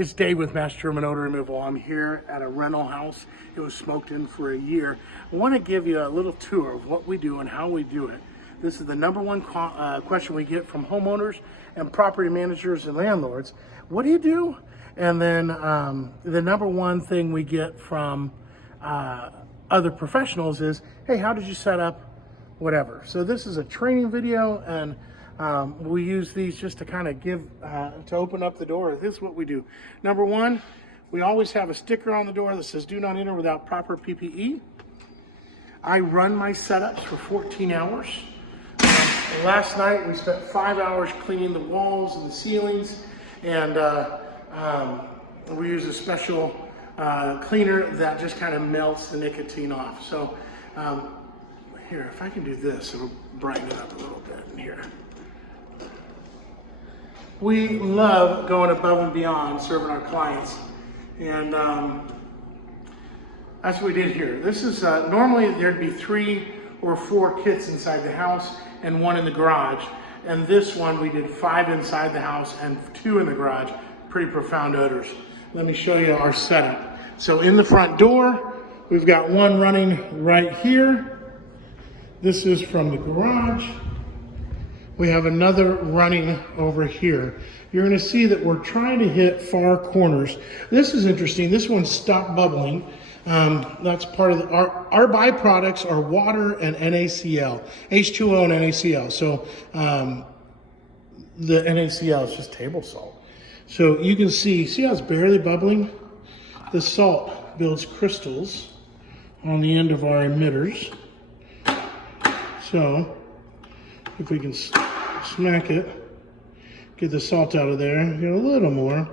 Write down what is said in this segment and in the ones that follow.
It's Dave with Master German Odor Removal. I'm here at a rental house. It was smoked in for a year. I want to give you a little tour of what we do and how we do it. This is the number one question we get from homeowners and property managers and landlords. What do you do? And then the number one thing we get from other professionals is, hey, how did you set up whatever? So this is a training video, and we use these just to kind of give, to open up the door. This is what we do. Number one, we always have a sticker on the door that says, do not enter without proper PPE. I run my setups for 14 hours. Last night, we spent 5 hours cleaning the walls and the ceilings, and we use a special cleaner that just kind of melts the nicotine off. So here, if I can do this, it'll brighten it up a little bit in here. We love going above and beyond serving our clients, and that's what we did here. This is normally there'd be 3 or 4 kits inside the house and 1 in the garage, and this one we did 5 inside the house and 2 in the garage. Pretty profound odors. Let me show you our setup. So in the front door, we've got one running right here. This is from the garage. We have another running over here. You're going to see that we're trying to hit far corners. This is interesting. This one stopped bubbling. That's part of our byproducts are water and NaCl, H2O and NaCl. So the NaCl is just table salt. So you can see how it's barely bubbling? The salt builds crystals on the end of our emitters. So if we can smack it, get the salt out of there, get a little more.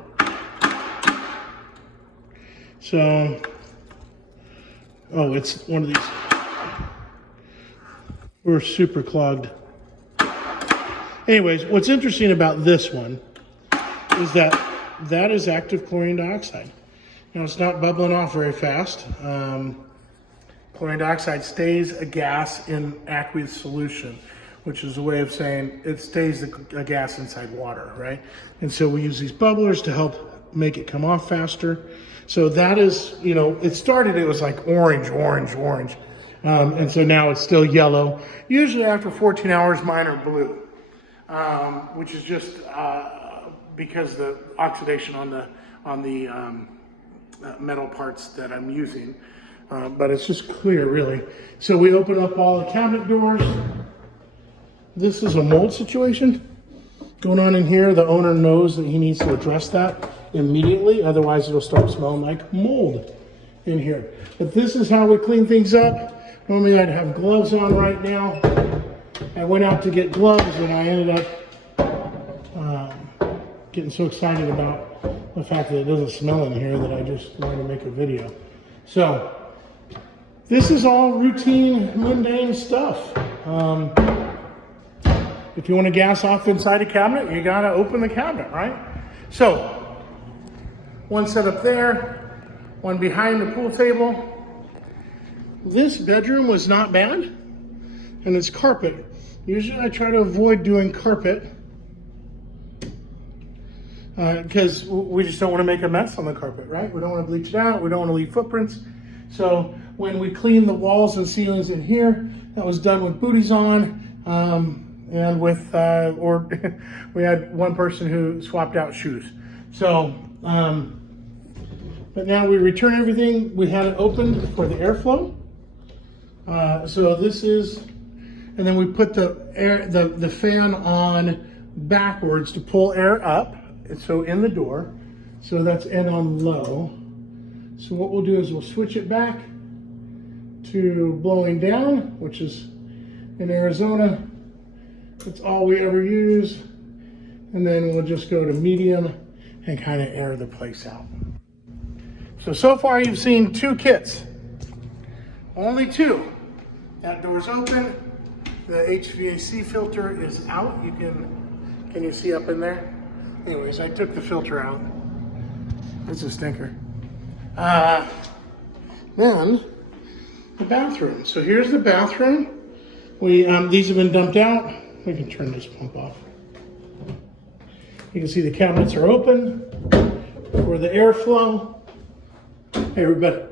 So, oh, it's one of these. We're super clogged. Anyways, what's interesting about this one is that is active chlorine dioxide. Now, it's not bubbling off very fast. Chlorine dioxide stays a gas in aqueous solution, which is a way of saying it stays a gas inside water, right? And so we use these bubblers to help make it come off faster. So that is, you know, it was like orange. And so now it's still yellow. Usually after 14 hours, mine are blue, which is just because the oxidation on the metal parts that I'm using. But it's just clear, really. So we open up all the cabinet doors. This is a mold situation going on in here. The owner knows that he needs to address that immediately, otherwise it'll start smelling like mold in here. But this is how we clean things up. Normally I'd have gloves on right now. I went out to get gloves and I ended up getting so excited about the fact that it doesn't smell in here that I just wanted to make a video. So this is all routine, mundane stuff. If you want to gas off inside a cabinet, you got to open the cabinet, right? So one set up there, one behind the pool table. This bedroom was not bad, and it's carpet. Usually I try to avoid doing carpet because we just don't want to make a mess on the carpet, right? We don't want to bleach it out. We don't want to leave footprints. So when we clean the walls and ceilings in here, that was done with booties on, and with, or we had one person who swapped out shoes. So, but now we return everything. We had it opened for the airflow. So this is, and then we put the fan on backwards to pull air up. So in the door, so that's in on low. So what we'll do is we'll switch it back to blowing down, which is in Arizona. It's all we ever use. And then we'll just go to medium and kind of air the place out. So far you've seen 2 kits. Only 2. That door's open. The HVAC filter is out. Can you see up in there? Anyways, I took the filter out. It's a stinker. Then the bathroom. So here's the bathroom. These have been dumped out. We can turn this pump off. You can see the cabinets are open. for the airflow. Hey, everybody.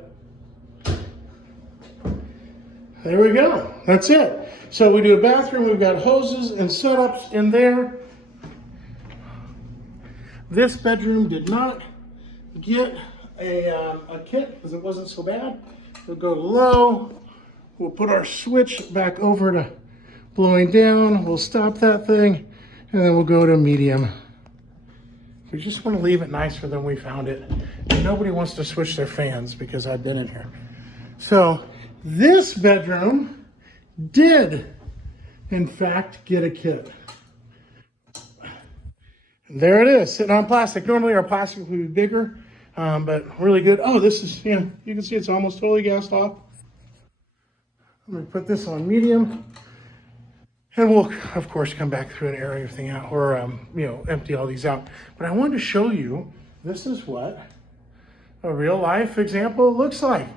There we go. That's it. So we do a bathroom. We've got hoses and setups in there. This bedroom did not get a kit because it wasn't so bad. We'll go to low. We'll put our switch back over to blowing down. We'll stop that thing, and then we'll go to medium. We just want to leave it nicer than we found it. And nobody wants to switch their fans because I've been in here. So this bedroom did, in fact, get a kit. And there it is, sitting on plastic. Normally our plastic would be bigger, but really good. Oh, this is, you can see it's almost totally gassed off. I'm gonna put this on medium. And we'll, of course, come back through and air everything out, or, empty all these out. But I wanted to show you, this is what a real life example looks like.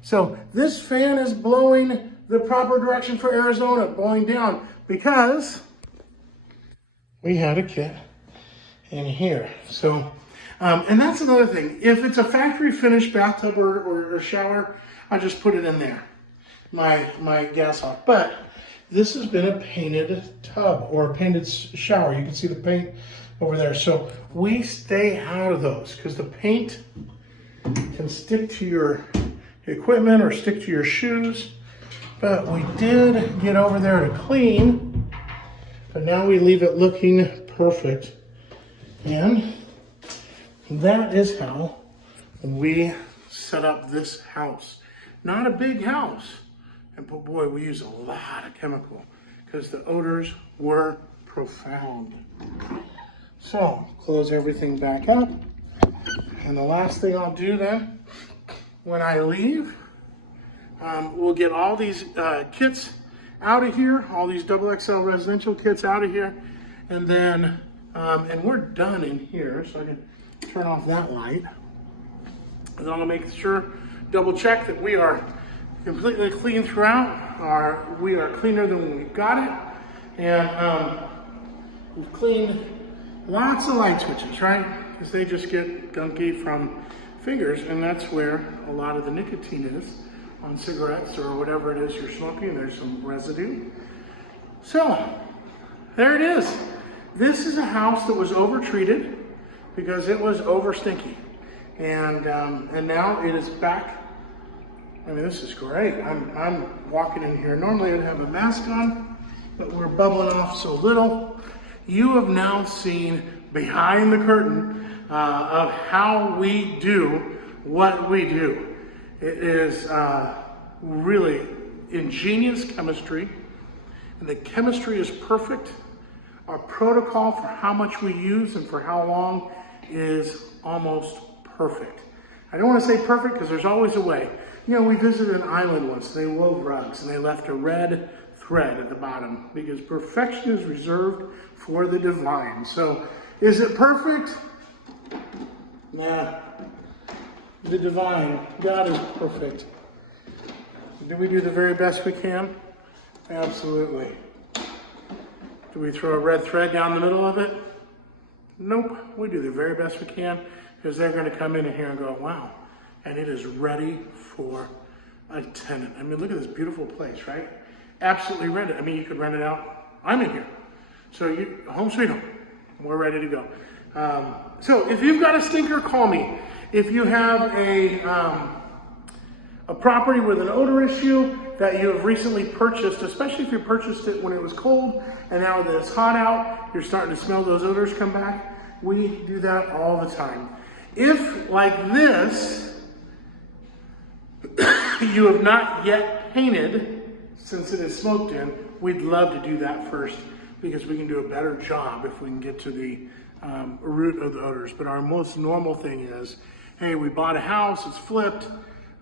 So this fan is blowing the proper direction for Arizona, blowing down, because we had a kit in here. So, and that's another thing. If it's a factory finished bathtub or shower, I just put it in there, my gas off. But this has been a painted tub or a painted shower. You can see the paint over there. So we stay out of those because the paint can stick to your equipment or stick to your shoes. But we did get over there to clean, but now we leave it looking perfect. And that is how we set up this house. Not a big house. And boy, we use a lot of chemical because the odors were profound. So, close everything back up. And the last thing I'll do then, when I leave, we'll get all these kits out of here, all these XXL residential kits out of here. And then, and we're done in here, so I can turn off that light. And then I'll make sure, double check that we are completely clean throughout. We are cleaner than when we got it. And we've cleaned lots of light switches, right? Because they just get gunky from fingers, and that's where a lot of the nicotine is on cigarettes or whatever it is you're smoking. There's some residue. So, there it is. This is a house that was over-treated because it was over-stinky. And now it is back. I mean, this is great. I'm walking in here. Normally I'd have a mask on, but we're bubbling off so little. You have now seen behind the curtain of how we do what we do. It is really ingenious chemistry, and the chemistry is perfect. Our protocol for how much we use and for how long is almost perfect. I don't want to say perfect because there's always a way. You know, we visited an island once. They wove rugs and they left a red thread at the bottom because perfection is reserved for the divine. So, is it perfect? Nah. The divine, God is perfect. Do we do the very best we can? Absolutely. Do we throw a red thread down the middle of it? Nope. We do the very best we can because they're going to come in here and go, wow. And it is ready for a tenant. I mean, look at this beautiful place, right? Absolutely rent it. I mean, you could rent it out. I'm in here. So home sweet home. We're ready to go. So if you've got a stinker, call me. If you have a property with an odor issue that you have recently purchased, especially if you purchased it when it was cold and now that it's hot out, you're starting to smell those odors come back, we do that all the time. If, like this, you have not yet painted, since it is smoked in, we'd love to do that first because we can do a better job if we can get to the root of the odors. But our most normal thing is, hey, we bought a house, it's flipped,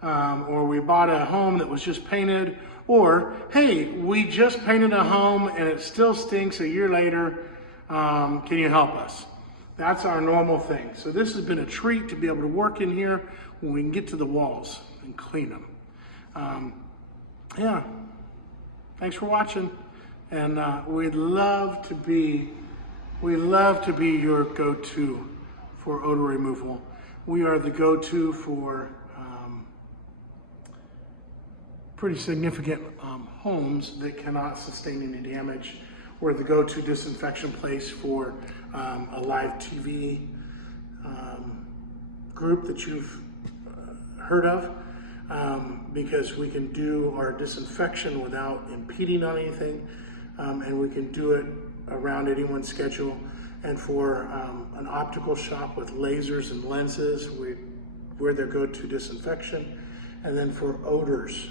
or we bought a home that was just painted, or, hey, we just painted a home and it still stinks a year later, can you help us? That's our normal thing. So this has been a treat to be able to work in here when we can get to the walls and clean them. Yeah, thanks for watching. And we'd love to be your go-to for odor removal. We are the go-to for pretty significant homes that cannot sustain any damage. We're the go-to disinfection place for a live TV group that you've heard of, because we can do our disinfection without impeding on anything, and we can do it around anyone's schedule. And for an optical shop with lasers and lenses, we're their go-to disinfection. And then for odors,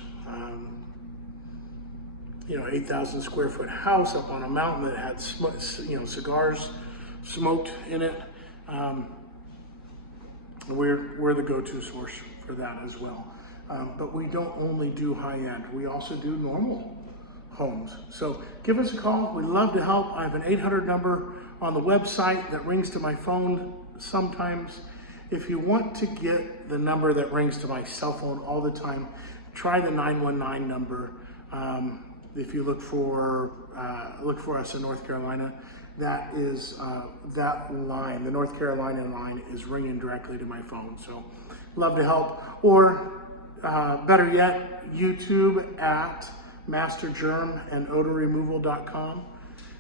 8,000 square foot house up on a mountain that had cigars smoked in it, we're the go-to source for that as well. But we don't only do high-end, we also do normal homes. So give us a call, we'd love to help. I have an 800 number on the website that rings to my phone sometimes. If you want to get the number that rings to my cell phone all the time, try the 919 number. If you look for us in North Carolina, that is that line, the North Carolina line, is ringing directly to my phone. So love to help. Or better yet, YouTube at mastergermandodorremoval.com.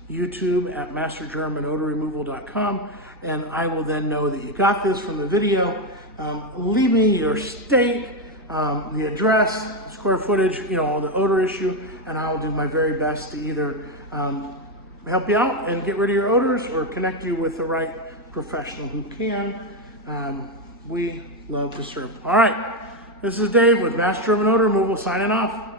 YouTube at mastergermandodorremoval.com, and I will then know that you got this from the video. Leave me your state, the address, square footage, all the odor issue, and I'll do my very best to either help you out and get rid of your odors or connect you with the right professional who can. We love to serve. All right, this is Dave with Master Germ and Odor Removal signing off.